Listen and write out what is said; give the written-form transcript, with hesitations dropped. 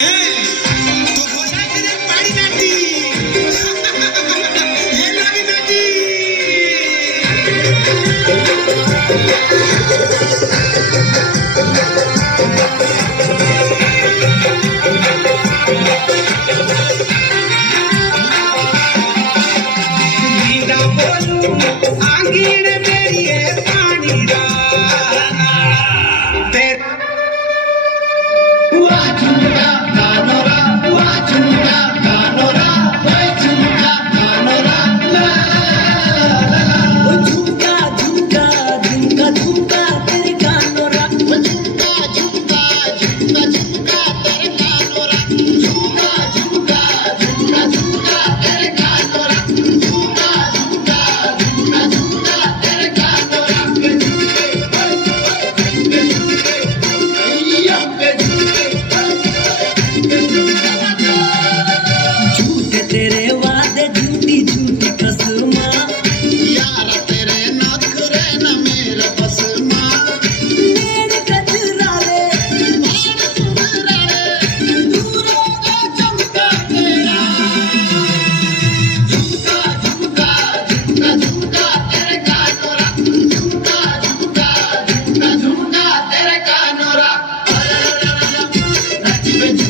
तो हो जाए तेरे पाड़ी नाटी ये लागी नाटी मीरा बोलू आंगीण मेरी है पानी रा तेरा तेरे वादे झूठी झूठी कसमा यार तेरे नखरे न मेरे बस मां मेरे कचरा रे बाण सुंदरा रे दूरों का चमका तेरा झुमका झुमका झुमका झुमका तेरे कानोरा झुमका झुमका झुमका झुमका तेरे कानोरा नच